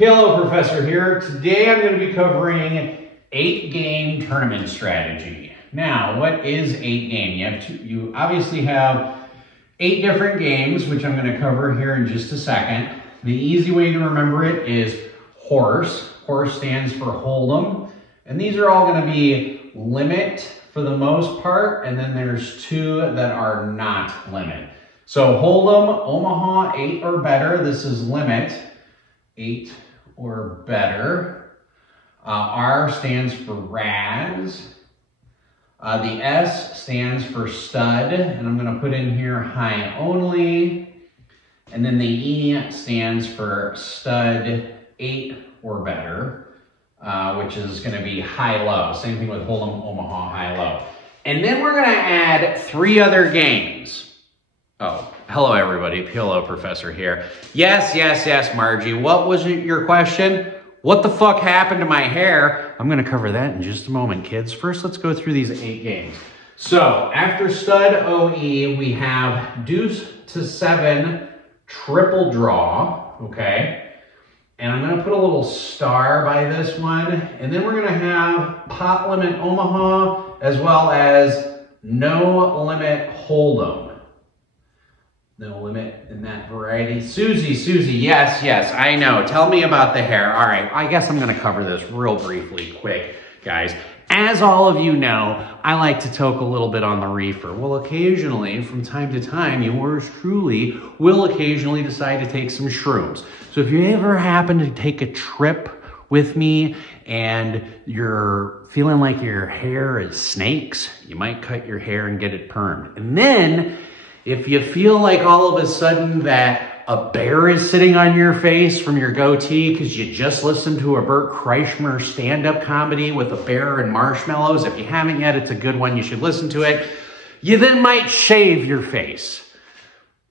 PLO professor here. Today I'm going to be covering 8-game tournament strategy. Now, what is 8-game? You obviously have 8 different games, which I'm going to cover here in just a second. The easy way to remember it is horse. Horse stands for hold'em. And these are all going to be limit for the most part, and then there's 2 that are not limit. So hold'em, Omaha, 8 or better. This is limit, 8 or better. R stands for Raz. The S stands for stud, and I'm going to put in here high only. And then the E stands for stud 8 or better, which is going to be high-low. Same thing with hold'em, Omaha, high-low. And then we're going to add 3 other games. Oh, hello everybody, PLO professor here. Yes, Margie. What was your question? What the fuck happened to my hair? I'm gonna cover that in just a moment, kids. First, let's go through these 8 games. So, after stud OE, we have deuce to 7 triple draw, okay? And I'm gonna put a little star by this one. And then we're gonna have pot limit Omaha, as well as no limit hold'em. No limit in that variety. Susie, yes, I know. Tell me about the hair. All right, I guess I'm gonna cover this real briefly, quick, guys. As all of you know, I like to toke a little bit on the reefer. Well, occasionally, from time to time, yours truly will occasionally decide to take some shrooms. So if you ever happen to take a trip with me and you're feeling like your hair is snakes, you might cut your hair and get it permed. And then, if you feel like all of a sudden that a bear is sitting on your face from your goatee because you just listened to a Bert Kreischer stand-up comedy with a bear and marshmallows, if you haven't yet, it's a good one. You should listen to it. You then might shave your face.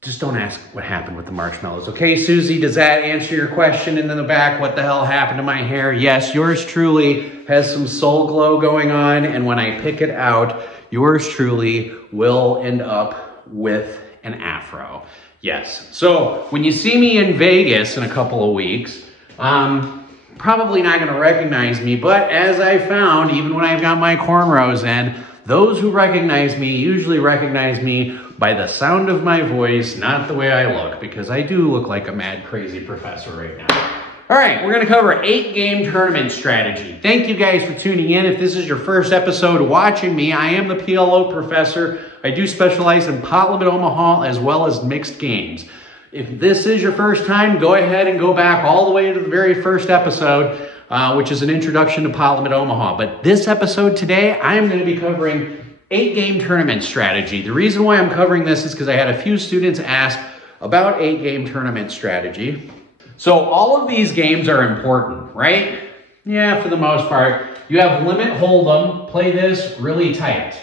Just don't ask what happened with the marshmallows. Okay, Susie, does that answer your question? And in the back, what the hell happened to my hair? Yes, yours truly has some soul glow going on, and when I pick it out, yours truly will end up with an afro. Yes. So when you see me in Vegas in a couple of weeks, probably not going to recognize me, but as I found, even when I've got my cornrows in, those who recognize me usually recognize me by the sound of my voice, not the way I look, because I do look like a mad crazy professor right now. All right, we're going to cover 8-game tournament strategy. Thank you guys for tuning in. If this is your first episode watching me, I am the PLO professor. I do specialize in pot limit Omaha as well as mixed games. If this is your first time, go ahead and go back all the way to the very first episode, which is an introduction to pot limit Omaha. But this episode today, I am going to be covering 8-game tournament strategy. The reason why I'm covering this is because I had a few students ask about 8-game tournament strategy. So all of these games are important, right? Yeah, for the most part. You have limit hold'em, play this really tight.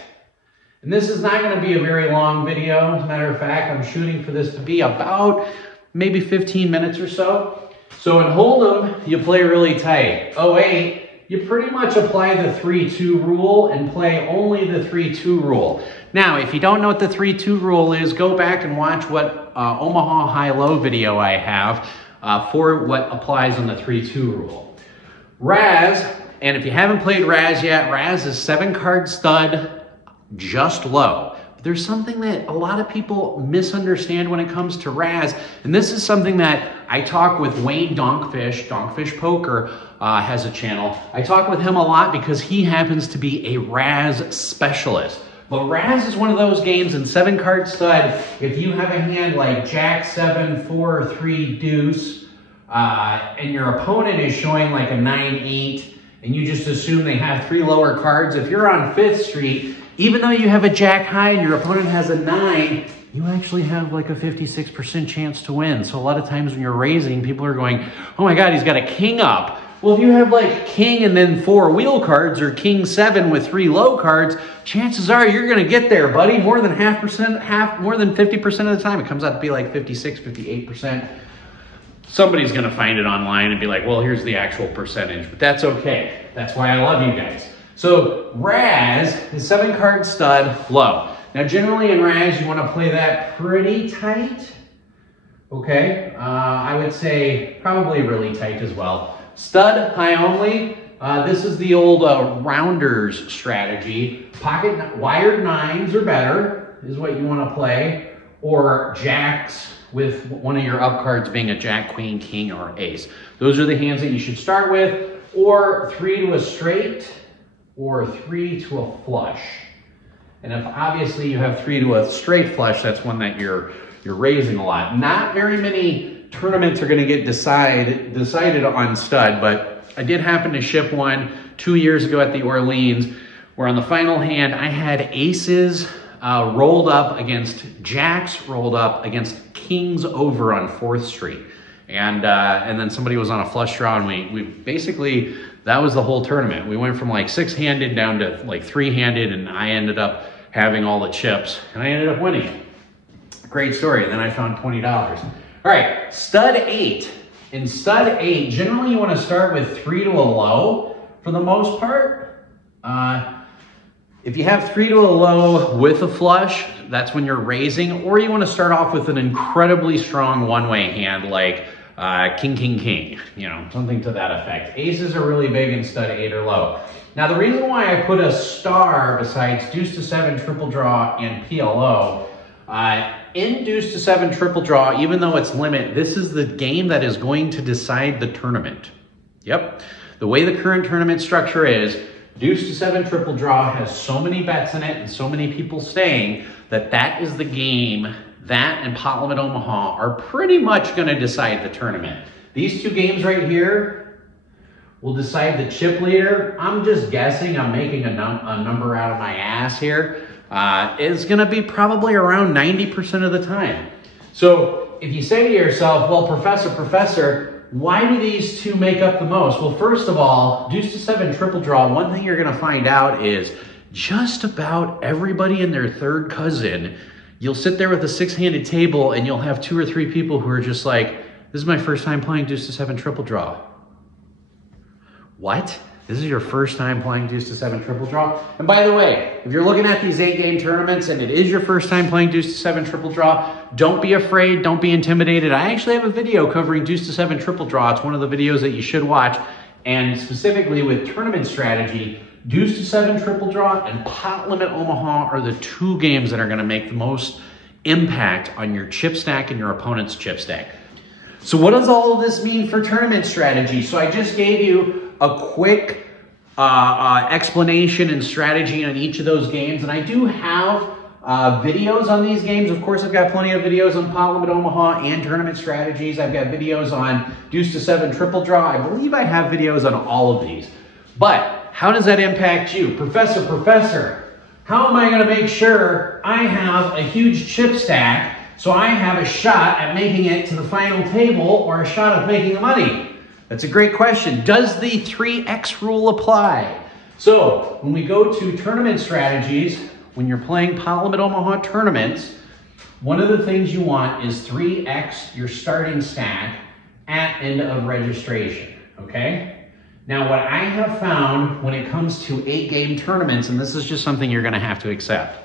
And this is not going to be a very long video. As a matter of fact, I'm shooting for this to be about maybe 15 minutes or so. So in hold'em, you play really tight. 08, you pretty much apply the 3-2 rule and play only the 3-2 rule. Now, if you don't know what the 3-2 rule is, go back and watch what Omaha high-low video I have for what applies on the 3-2 rule. Raz, and if you haven't played Raz yet, Raz is 7-card stud, just low. But there's something that a lot of people misunderstand when it comes to Raz, and this is something that I talk with Wayne Donkfish Poker has a channel. I talk with him a lot because he happens to be a Raz specialist. But Raz is one of those games in 7-card stud, if you have a hand like Jack 7, 4, 3, deuce, and your opponent is showing like a 9-8, and you just assume they have 3 lower cards, if you're on 5th Street, even though you have a Jack high and your opponent has a 9, you actually have like a 56% chance to win. So a lot of times when you're raising, people are going, oh my God, he's got a king up. Well, if you have like king and then 4 wheel cards or king 7 with 3 low cards, chances are you're going to get there, buddy. More than more than 50% of the time. It comes out to be like 56, 58%. Somebody's going to find it online and be like, well, here's the actual percentage, but that's okay. That's why I love you guys. So Raz is 7-card stud low. Now, generally in Raz, you want to play that pretty tight. Okay, I would say probably really tight as well. Stud, high only. This is the old rounders strategy. Pocket wired nines or better is what you want to play, or jacks with one of your up cards being a jack, queen, king, or ace. Those are the hands that you should start with, or 3 to a straight, or 3 to a flush. And if obviously you have 3 to a straight flush, that's one that you're raising a lot. Not very many tournaments are going to get decided on stud, but I did happen to ship one 2 years ago at the Orleans, where on the final hand I had aces rolled up against jacks, rolled up against kings over on 4th Street. And then somebody was on a flush draw, and we basically, that was the whole tournament. We went from like 6-handed down to like 3-handed, and I ended up having all the chips, and I ended up winning. Great story. And then I found $20. All right, stud 8. In stud 8, generally you want to start with 3 to a low for the most part. If you have 3 to a low with a flush, that's when you're raising, or you want to start off with an incredibly strong one-way hand like king, king, king, you know, something to that effect. Aces are really big in stud 8 or low. Now, the reason why I put a star besides deuce to 7 triple draw and PLO, in deuce to 7 triple draw, even though it's limit, this is the game that is going to decide the tournament. Yep. The way the current tournament structure is, deuce to 7 triple draw has so many bets in it and so many people staying that is the game. That and Pot Limit Omaha are pretty much going to decide the tournament. These two games right here will decide the chip leader. I'm just guessing. I'm making a number out of my ass here. It's going to be probably around 90% of the time. So if you say to yourself, well, Professor, why do these two make up the most? Well, first of all, deuce to 7 triple draw, one thing you're going to find out is just about everybody and their third cousin, you'll sit there with a 6-handed table and you'll have 2 or 3 people who are just like, this is my first time playing deuce to 7 triple draw. What? This is your first time playing deuce to 7 triple draw? And by the way, if you're looking at these 8-game tournaments and it is your first time playing deuce to 7 triple draw, don't be afraid, don't be intimidated. I actually have a video covering deuce to 7 triple draw. It's one of the videos that you should watch. And specifically with tournament strategy, deuce to 7 triple draw and Pot Limit Omaha are the 2 games that are going to make the most impact on your chip stack and your opponent's chip stack. So what does all of this mean for tournament strategy? So I just gave you a quick explanation and strategy on each of those games, and I do have videos on these games. Of course, I've got plenty of videos on Pot Limit Omaha and tournament strategies. I've got videos on deuce to 7 triple draw. I believe I have videos on all of these. But how does that impact you? Professor, how am I going to make sure I have a huge chip stack so I have a shot at making it to the final table or a shot of making the money? That's a great question. Does the 3X rule apply? So when we go to tournament strategies, when you're playing Pot Limit Omaha tournaments, one of the things you want is 3X your starting stack at end of registration, okay? Now, what I have found when it comes to 8-game tournaments, and this is just something you're going to have to accept,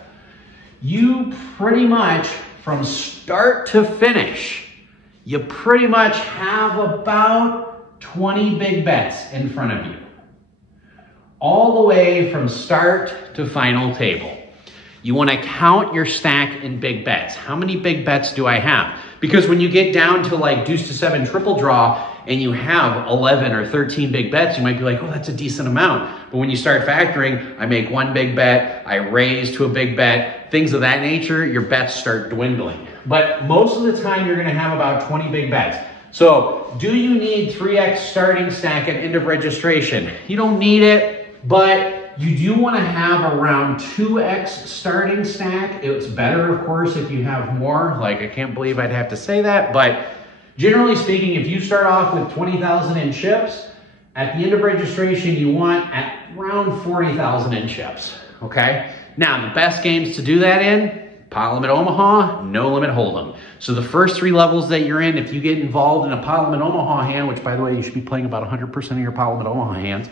you pretty much, from start to finish, you pretty much have about 20 big bets in front of you. All the way from start to final table. You want to count your stack in big bets. How many big bets do I have? Because when you get down to like deuce to 7 triple draw and you have 11 or 13 big bets, you might be like, oh, that's a decent amount. But when you start factoring, I make 1 big bet, I raise to a big bet, things of that nature, your bets start dwindling. But most of the time, you're going to have about 20 big bets. So do you need 3X starting stack at end of registration? You don't need it, but you do want to have around 2X starting stack. It's better, of course, if you have more. Like, I can't believe I'd have to say that, but generally speaking, if you start off with 20,000 in chips, at the end of registration, you want at around 40,000 in chips, okay? Now, the best games to do that in, Pot Limit Omaha, No Limit Hold'em. So the first 3 levels that you're in, if you get involved in a Pot Limit Omaha hand, which by the way, you should be playing about 100% of your Pot Limit Omaha hands,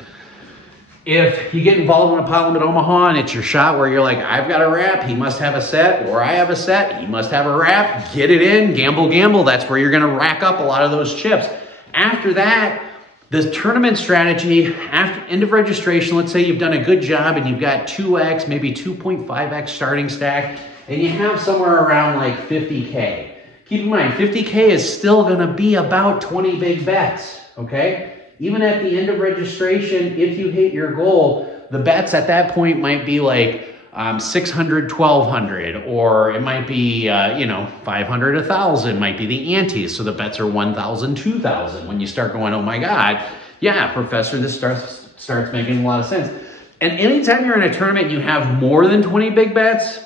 If you get involved in a pot limit Omaha and it's your shot where you're like, I've got a wrap, he must have a set, or I have a set, he must have a wrap, get it in, gamble, gamble. That's where you're gonna rack up a lot of those chips. After that, the tournament strategy, after end of registration, let's say you've done a good job and you've got 2x, maybe 2.5x starting stack, and you have somewhere around like 50K. Keep in mind, 50K is still gonna be about 20 big bets, okay? Even at the end of registration, if you hit your goal, the bets at that point might be like 600, 1200, or it might be, 500, 1000 might be the antes. So the bets are 1000, 2000. When you start going, oh my God, yeah, professor, this starts making a lot of sense. And anytime you're in a tournament, you have more than 20 big bets,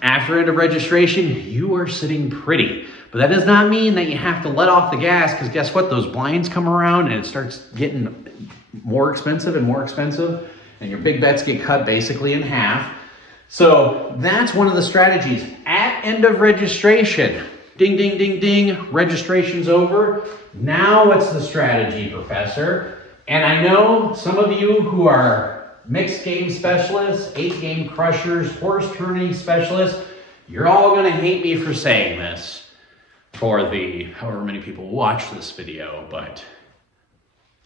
after end of registration, you are sitting pretty. But that does not mean that you have to let off the gas, because guess what? Those blinds come around and it starts getting more expensive, and your big bets get cut basically in half. So that's one of the strategies. At end of registration, ding, ding, ding, ding, registration's over. Now what's the strategy, Professor? And I know some of you who are mixed game specialists, 8-game crushers, horse tourney specialists, you're all gonna hate me for saying this for the however many people watch this video, but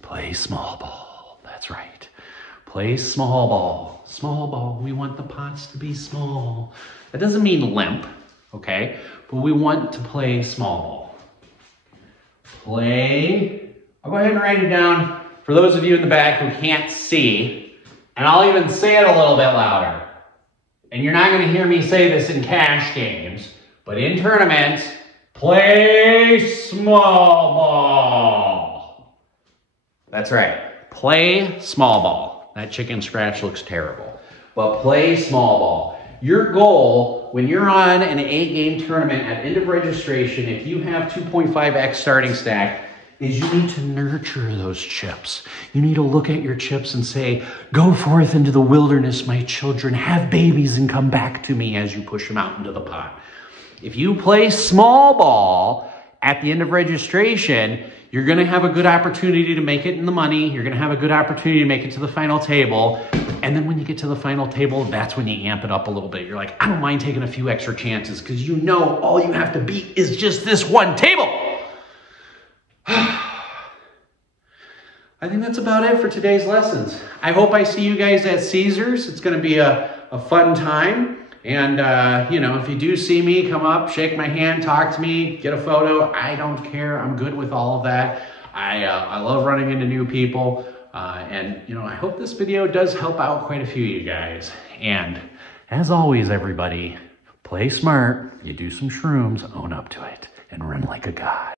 play small ball. That's right. Play small ball. Small ball. We want the pots to be small. That doesn't mean limp, okay? But we want to play small ball. Play. I'll go ahead and write it down for those of you in the back who can't see, and I'll even say it a little bit louder. And you're not going to hear me say this in cash games, but in tournaments, play small ball. That's right. Play small ball. That chicken scratch looks terrible. But play small ball. Your goal when you're on an 8-game tournament at end of registration, if you have 2.5x starting stack, is you need to nurture those chips. You need to look at your chips and say, go forth into the wilderness, my children, have babies and come back to me as you push them out into the pot. If you play small ball at the end of registration, you're gonna have a good opportunity to make it in the money. You're gonna have a good opportunity to make it to the final table. And then when you get to the final table, that's when you amp it up a little bit. You're like, I don't mind taking a few extra chances because you know all you have to beat is just this one table. I think that's about it for today's lessons. I hope I see you guys at Caesars. It's gonna be a fun time. And, if you do see me, come up, shake my hand, talk to me, get a photo. I don't care. I'm good with all of that. I love running into new people. I hope this video does help out quite a few of you guys. And as always, everybody, play smart. You do some shrooms, own up to it, and run like a god.